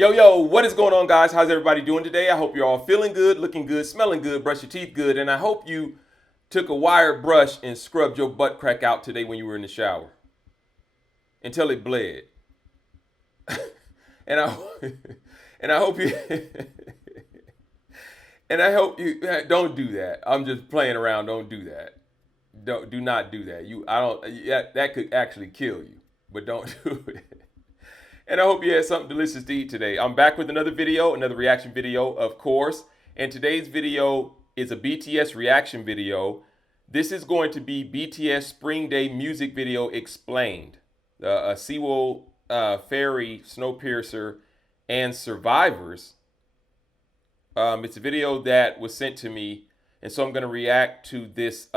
Yo, what is going on, guys? How's everybody doing today? I hope you're all feeling good, looking good, smelling good, brush your teeth good, and I hope you took a wire brush and scrubbed your butt crack out today when you were in the shower until it bled. And I and I hope you and I hope you don't do that. I'm just playing around. Don't do that. Do not do that. I don't. Yeah, that could actually kill you. But don't do it. And I hope you had something delicious to eat today. I'm back with another video, another reaction video, of course. And today's video is a BTS reaction video. This is going to be BTS Spring Day music video explained. Sewol, Ferry, Snowpiercer, and Survivors. It's a video that was sent to me, and so I'm going to react to this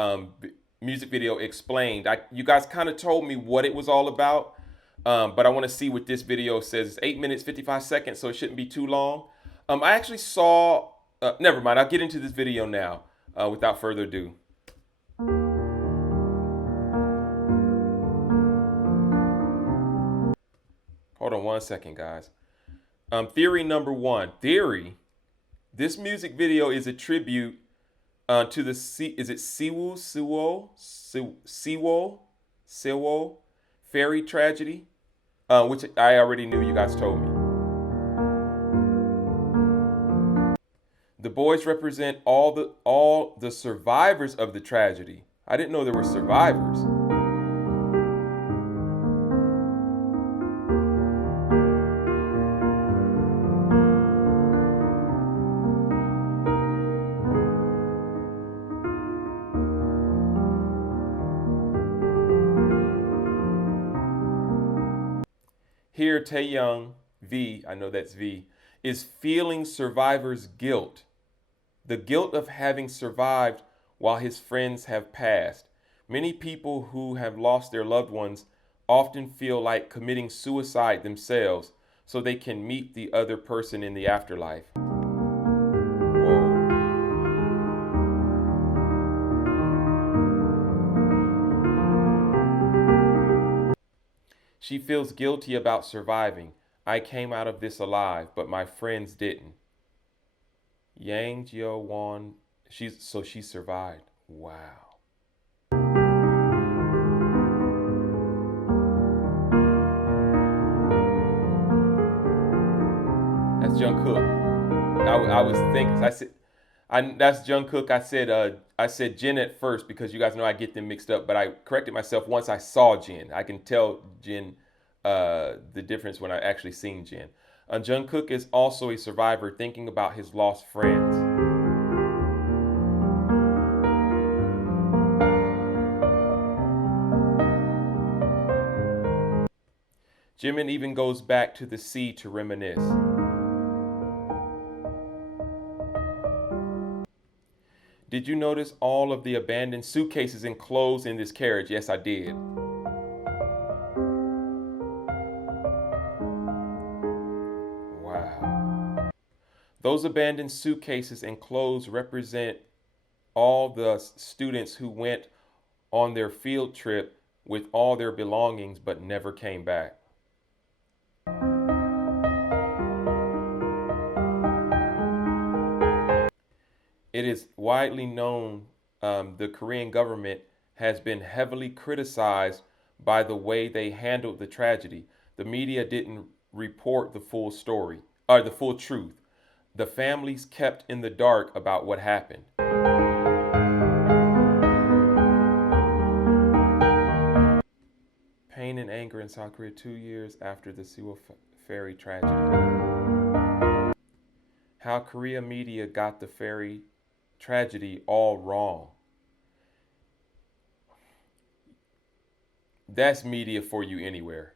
music video explained. You guys kind of told me what it was all about. But I want to see what this video says. It's 8 minutes, 55 seconds, so it shouldn't be too long. I actually saw, never mind, I'll get into this video now without further ado. Hold on one second, guys. Theory number one. Theory, this music video is a tribute to the, is it Sewol Ferry tragedy? Which I already knew, you guys told me. The boys represent all the survivors of the tragedy. I didn't know there were survivors. Here, Taeyoung, V, I know that's V, is feeling survivor's guilt. The guilt of having survived while his friends have passed. Many people who have lost their loved ones often feel like committing suicide themselves so they can meet the other person in the afterlife. Whoa. She feels guilty about surviving. I came out of this alive, but my friends didn't. Yang Jeo-won, she survived. Wow. That's Jungkook. I was thinking, that's Jungkook. I said Jin at first because you guys know I get them mixed up, but I corrected myself once I saw Jin. I can tell Jin the difference when I actually seen Jin. Jungkook is also a survivor thinking about his lost friends. Jimin even goes back to the sea to reminisce. Did you notice all of the abandoned suitcases and clothes in this carriage? Yes, I did. Wow. Those abandoned suitcases and clothes represent all the students who went on their field trip with all their belongings but never came back. It is widely known the Korean government has been heavily criticized by the way they handled the tragedy. The media didn't report the full story, or the full truth. The families kept in the dark about what happened. Pain and anger in South Korea 2 years after the Sewol ferry tragedy. How Korea media got the ferry tragedy all wrong. That's media for you anywhere.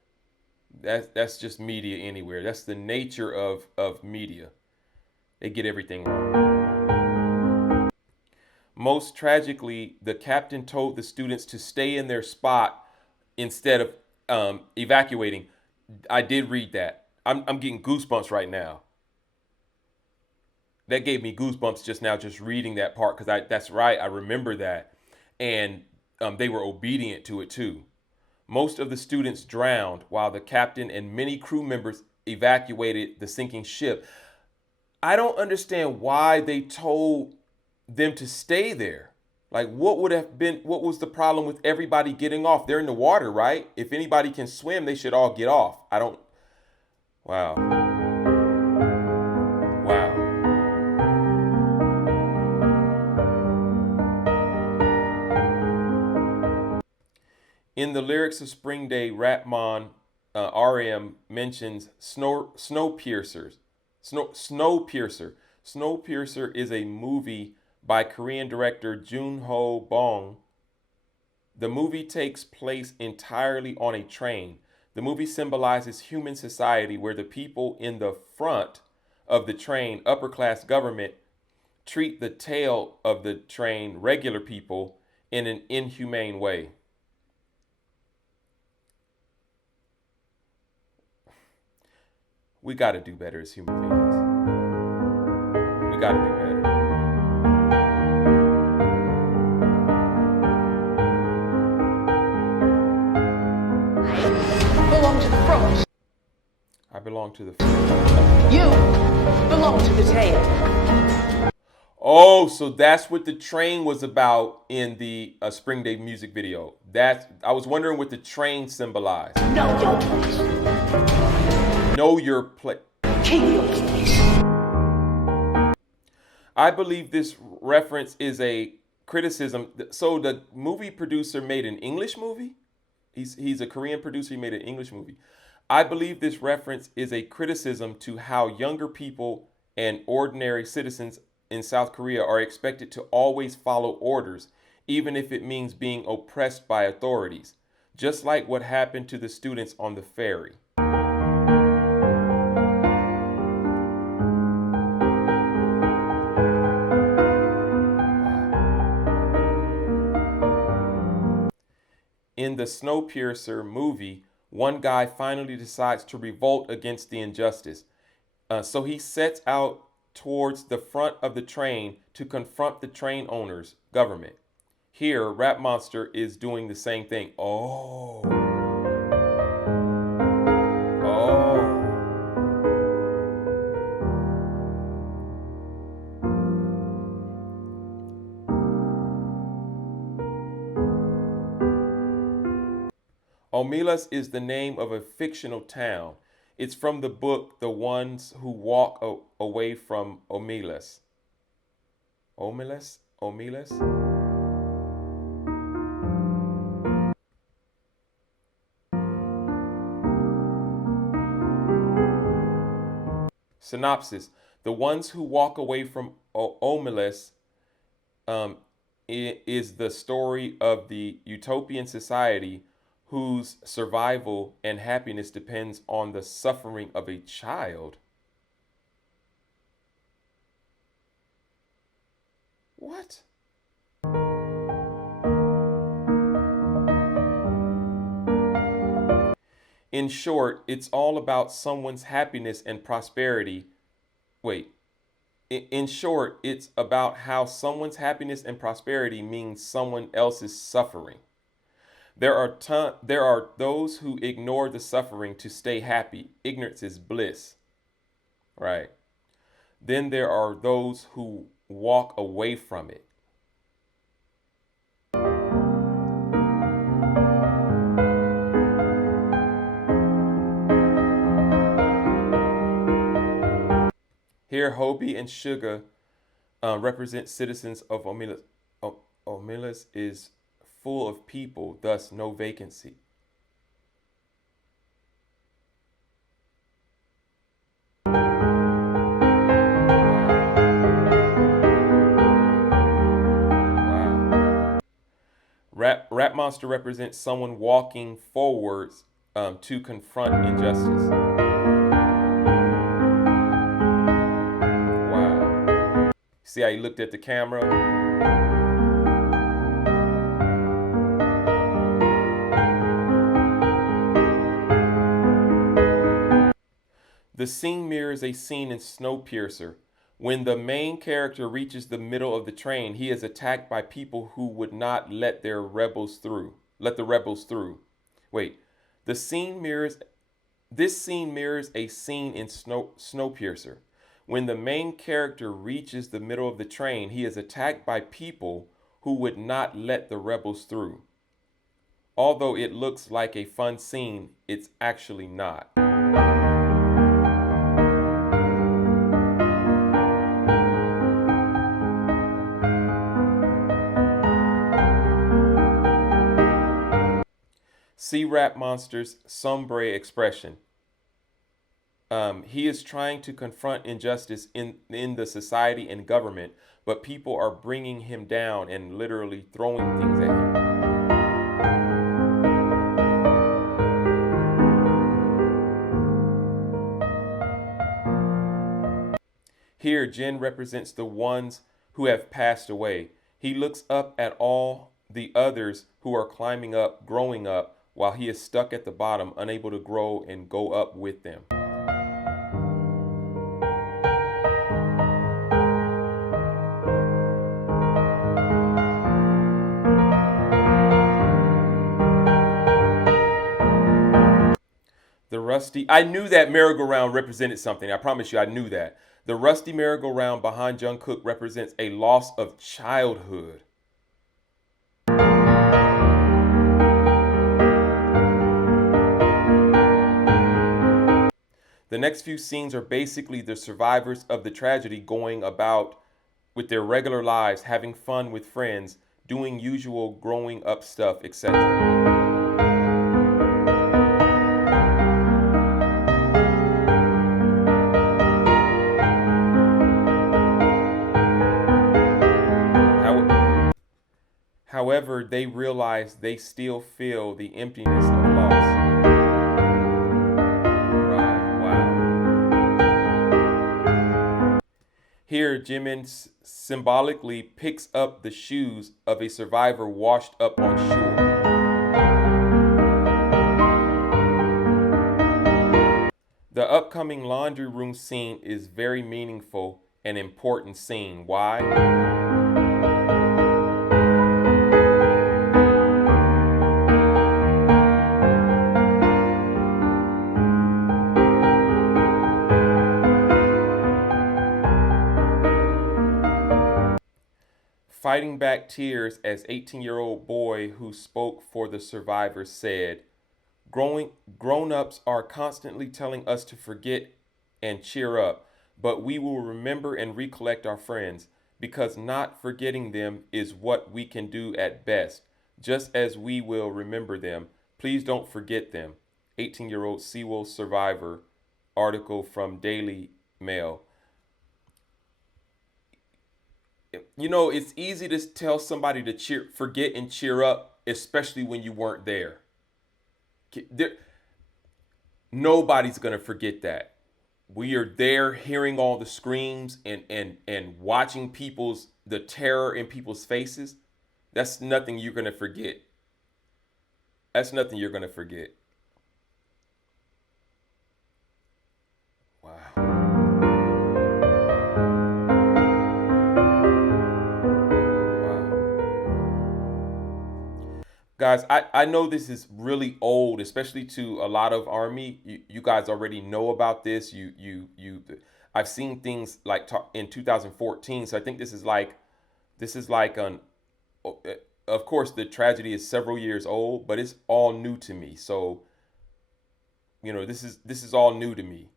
That's just media anywhere. That's the nature of media. They get everything wrong. Most tragically, the captain told the students to stay in their spot instead of evacuating. I did read that. I'm getting goosebumps right now. That gave me goosebumps just now, just reading that part, because that's right, I remember that. And they were obedient to it too. Most of the students drowned while the captain and many crew members evacuated the sinking ship. I don't understand why they told them to stay there. Like, what was the problem with everybody getting off? They're in the water, right? If anybody can swim, they should all get off. I don't. Wow. Wow. In the lyrics of Spring Day, Ratman RM mentions Snowpiercer. Snowpiercer is a movie by Korean director Jun Ho Bong. The movie takes place entirely on a train. The movie symbolizes human society where the people in the front of the train, upper class government, treat the tail of the train, regular people, in an inhumane way. We got to do better as human beings. We got to do better. Belong to the front. I belong to the front. You belong to the tail. Oh, so that's what the train was about in the Spring Day music video. I was wondering what the train symbolized. Know your place. Know your place. Keep your place. I believe this reference is a criticism. So the movie producer made an English movie. He's a Korean producer. He made an English movie. I believe this reference is a criticism to how younger people and ordinary citizens in South Korea are expected to always follow orders, even if it means being oppressed by authorities, just like what happened to the students on the ferry. In the Snowpiercer movie, one guy finally decides to revolt against the injustice. So he sets out towards the front of the train to confront the train owner's government. Here, Rap Monster is doing the same thing. Oh. Omelas is the name of a fictional town. It's from the book The Ones Who Walk Away from Omelas. Omelas? Omelas? Synopsis. The Ones Who Walk Away from Omelas is the story of the utopian society whose survival and happiness depends on the suffering of a child. What? In short, it's all about someone's happiness and prosperity. Wait. In short, it's about how someone's happiness and prosperity means someone else's suffering. There are those who ignore the suffering to stay happy. Ignorance is bliss. Right. Then there are those who walk away from it. Here, Hobie and Sugar represent citizens of Omelas. Omelas is full of people, thus no vacancy. Wow. Rap Monster represents someone walking forwards to confront injustice. Wow. See how he looked at the camera? The scene mirrors a scene in Snowpiercer. When the main character reaches the middle of the train, he is attacked by people who would not let the rebels through. Wait, the scene mirrors This scene mirrors a scene in Snowpiercer. When the main character reaches the middle of the train, he is attacked by people who would not let the rebels through. Although it looks like a fun scene, it's actually not. C-Rap Monster's sombre expression. He is trying to confront injustice in the society and government, but people are bringing him down and literally throwing things at him. Here, Jin represents the ones who have passed away. He looks up at all the others who are climbing up, growing up, while he is stuck at the bottom, unable to grow and go up with them. The rusty, I knew that merry-go-round represented something. I promise you, I knew that. The rusty merry-go-round behind Jungkook represents a loss of childhood. The next few scenes are basically the survivors of the tragedy going about with their regular lives, having fun with friends, doing usual growing up stuff, etc. However, they realize they still feel the emptiness of loss. Right, wow. Here, Jimin symbolically picks up the shoes of a survivor washed up on shore. The upcoming laundry room scene is very meaningful and important scene. Why? Fighting back tears as 18-year-old boy who spoke for the survivors said, Grown-ups are constantly telling us to forget and cheer up, but we will remember and recollect our friends, because not forgetting them is what we can do at best, just as we will remember them. Please don't forget them. 18-year-old Sewell survivor, article from Daily Mail. You know, it's easy to tell somebody to forget and cheer up, especially when you weren't there. Nobody's going to forget that. We are there hearing all the screams and watching the terror in people's faces. That's nothing you're going to forget. That's nothing you're going to forget. Wow. Guys, I know this is really old, especially to a lot of Army. You guys already know about this. I've seen things like in 2014. So I think this is like an. Of course, the tragedy is several years old, but it's all new to me. So, you know, this is all new to me.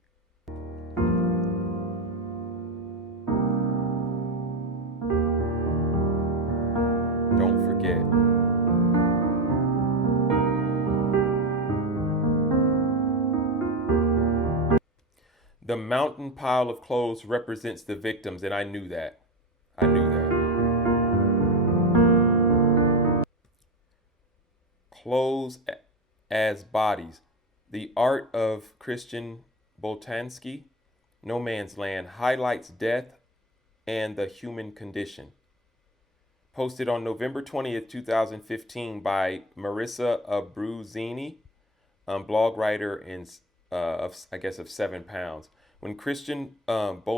Don't forget. The mountain pile of clothes represents the victims, and I knew that. I knew that. Clothes as bodies. The art of Christian Boltanski, No Man's Land, highlights death and the human condition. Posted on November 20th, 2015 by Marissa Abruzini, blog writer of 7 Pounds. When Christian Boltanski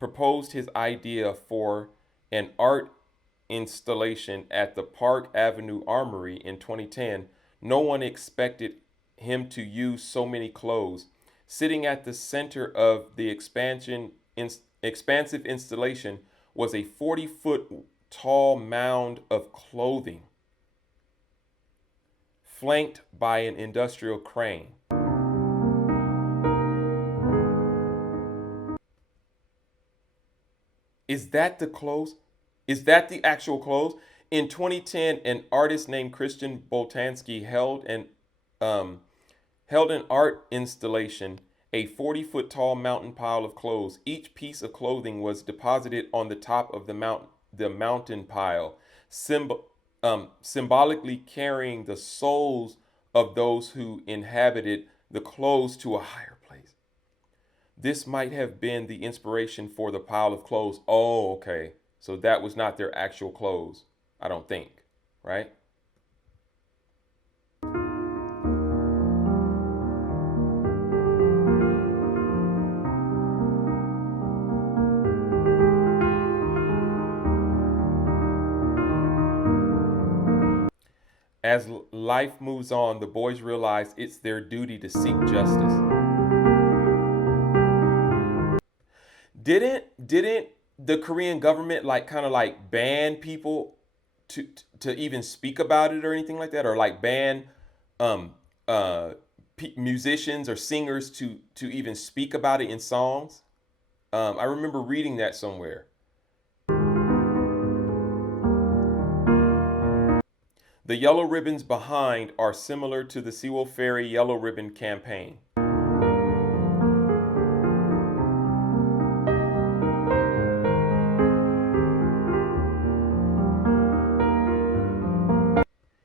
proposed his idea for an art installation at the Park Avenue Armory in 2010, no one expected him to use so many clothes. Sitting at the center of the expansive installation was a 40-foot tall mound of clothing, flanked by an industrial crane. Is that the clothes? Is that the actual clothes? In 2010, an artist named Christian Boltanski um, held an art installation, a 40-foot tall mountain pile of clothes. Each piece of clothing was deposited on the top of the mountain pile, symbolically carrying the souls of those who inhabited the clothes to a higher place. This might have been the inspiration for the pile of clothes. Oh, okay. So that was not their actual clothes, I don't think, right? As life moves on, the boys realize it's their duty to seek justice. Didn't the Korean government like kind of like ban people to even speak about it or anything like that, or like ban um musicians or singers to even speak about it in songs? I remember reading that somewhere. The yellow ribbons behind are similar to the Sewell Ferry Yellow Ribbon campaign.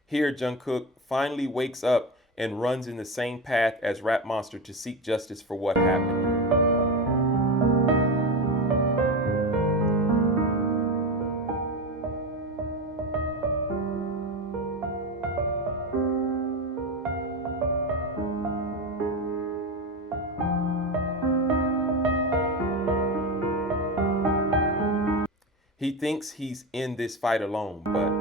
Here, Jungkook finally wakes up and runs in the same path as Rap Monster to seek justice for what happened. He thinks he's in this fight alone, but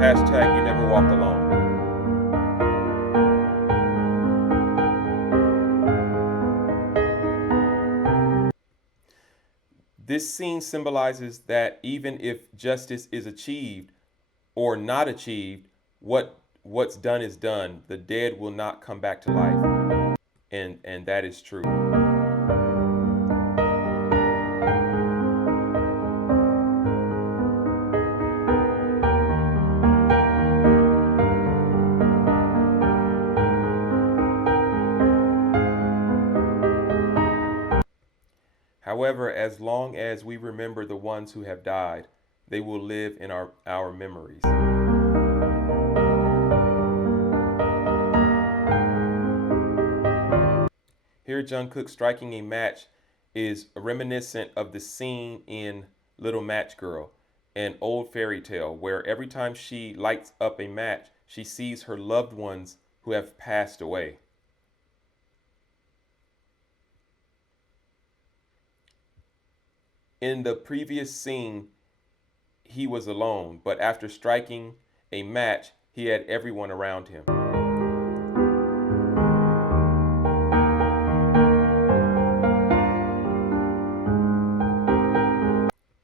hashtag you never walk alone. This scene symbolizes that even if justice is achieved or not achieved, what's done is done. The dead will not come back to life. And that is true. However, as long as we remember the ones who have died, they will live in our memories. Here, Jungkook striking a match is reminiscent of the scene in Little Match Girl, an old fairy tale where every time she lights up a match, she sees her loved ones who have passed away. In the previous scene, he was alone, but after striking a match, he had everyone around him.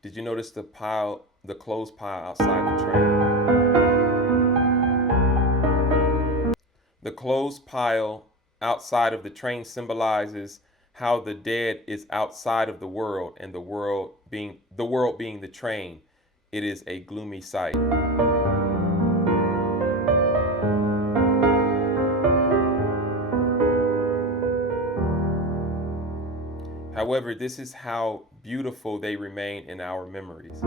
Did you notice the clothes pile outside the train? The clothes pile outside of the train symbolizes how the dead is outside of the world, and the world being the train. It is a gloomy sight. However, this is how beautiful they remain in our memories.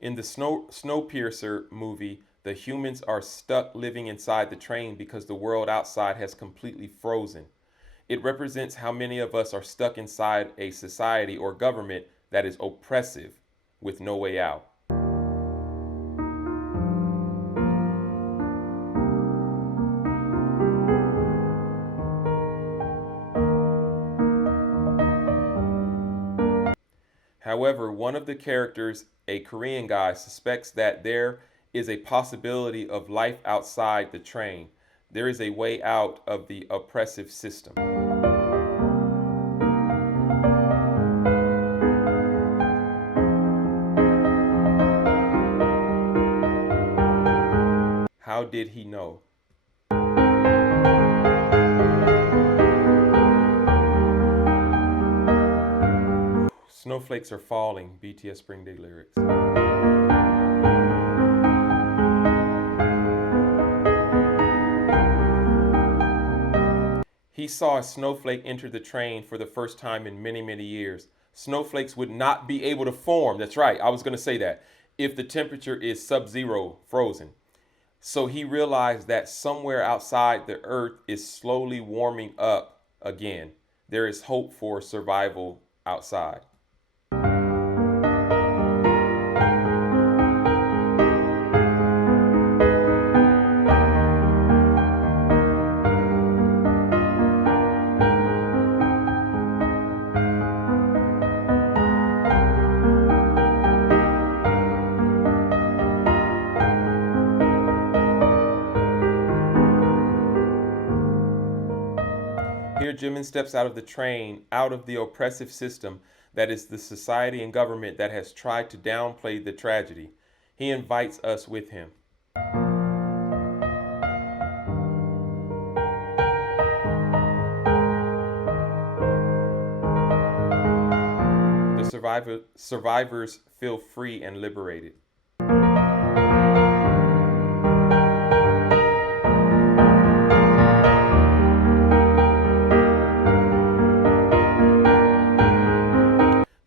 In the Snowpiercer movie, the humans are stuck living inside the train because the world outside has completely frozen. It represents how many of us are stuck inside a society or government that is oppressive with no way out. However, one of the characters, a Korean guy, suspects that there is a possibility of life outside the train. There is a way out of the oppressive system. How did he know? Snowflakes are falling, BTS Spring Day lyrics. He saw a snowflake enter the train for the first time in many, many years. Snowflakes would not be able to form. That's right, I was going to say that. If the temperature is sub-zero, frozen. So he realized that somewhere outside the earth is slowly warming up again. There is hope for survival outside. Here, Jimin steps out of the train, out of the oppressive system that is the society and government that has tried to downplay the tragedy. He invites us with him. The survivors feel free and liberated.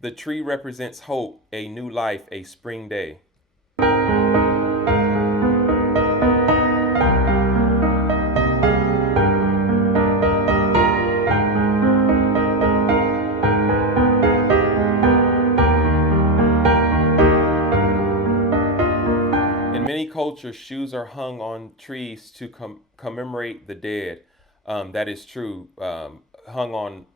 The tree represents hope, a new life, a spring day. In many cultures, shoes are hung on trees to commemorate the dead. That is true. Hung on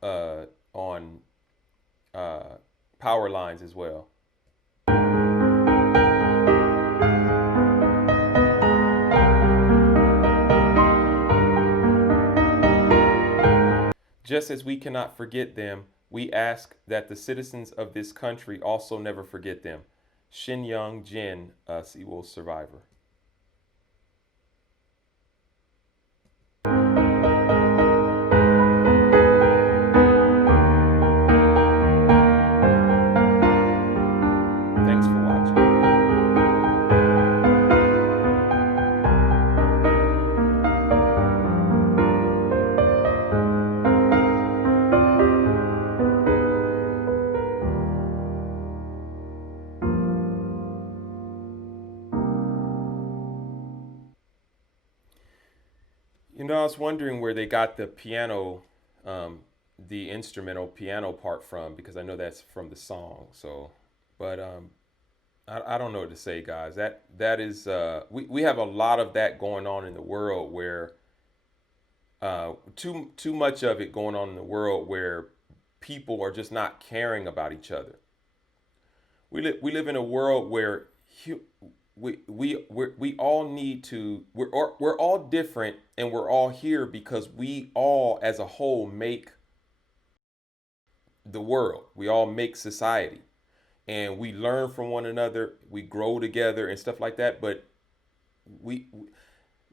power lines as well. Just as we cannot forget them, we ask that the citizens of this country also never forget them. Shin Young Jin, a Seoul survivor. Thanks for watching. You know, I was wondering where they got the piano, the instrumental piano part from, because I know that's from the song. So, but I don't know what to say, guys. That is we have a lot of that going on in the world where too much of it going on in the world where people are just not caring about each other. We live in a world where we all need to we're all different, and we're all here because we all as a whole make the world. We all make society, and we learn from one another, we grow together and stuff like that. But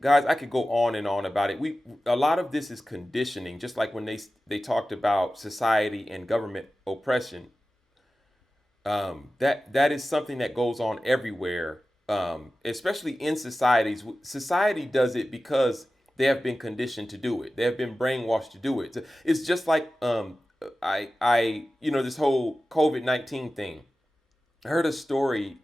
guys, I could go on and on about it. We A lot of this is conditioning, just like when they talked about society and government oppression. That is something that goes on everywhere, especially in societies. Society does it because they have been conditioned to do it. They have been brainwashed to do it. It's just like this whole COVID-19 thing. I heard a story.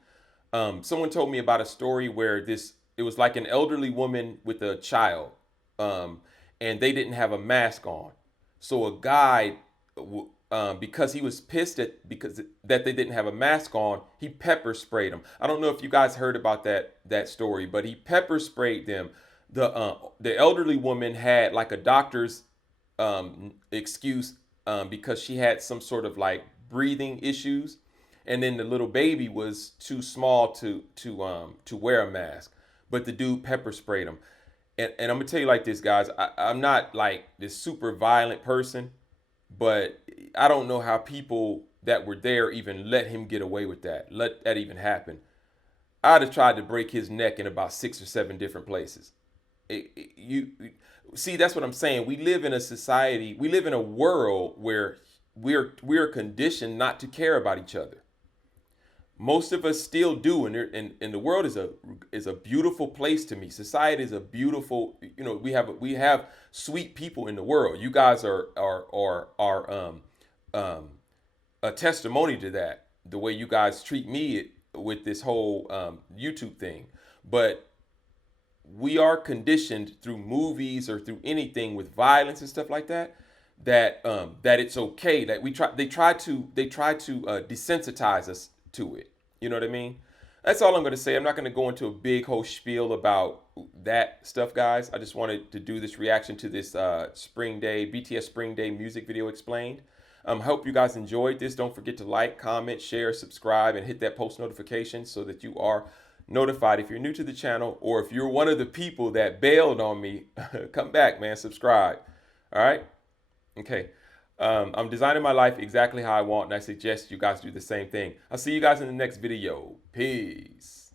Someone told me about a story where it was like an elderly woman with a child, and they didn't have a mask on. So a guy, because he was pissed that they didn't have a mask on, he pepper sprayed them. I don't know if you guys heard about that story, but he pepper sprayed them. The elderly woman had like a doctor's excuse, because she had some sort of like breathing issues. and then the little baby was too small to wear a mask, but the dude pepper sprayed him. And I'm gonna tell you like this, guys. I'm not like this super violent person, but I don't know how people that were there even let him get away with that. Let that even happen. I'd have tried to break his neck in about 6 or 7 different places. You see, that's what I'm saying. We live in a society, we live in a world where we're conditioned not to care about each other. Most of us still do, and the world is a beautiful place to me. Society is a beautiful, we have sweet people in the world. You guys are a testimony to that. The way you guys treat me with this whole YouTube thing, but we are conditioned through movies or through anything with violence and stuff like that, that it's okay, that they try to desensitize us to it. You know what I mean? That's all I'm going to say. I'm not going to go into a big whole spiel about that stuff, guys. I just wanted to do this reaction to this Spring Day BTS Spring Day music video explained. Hope you guys enjoyed this. Don't forget to like, comment, share, subscribe, and hit that post notification so that you are notified if you're new to the channel, or if you're one of the people that bailed on me. Come back, man. Subscribe. All right. Okay. I'm designing my life exactly how I want, and I suggest you guys do the same thing. I'll see you guys in the next video. Peace.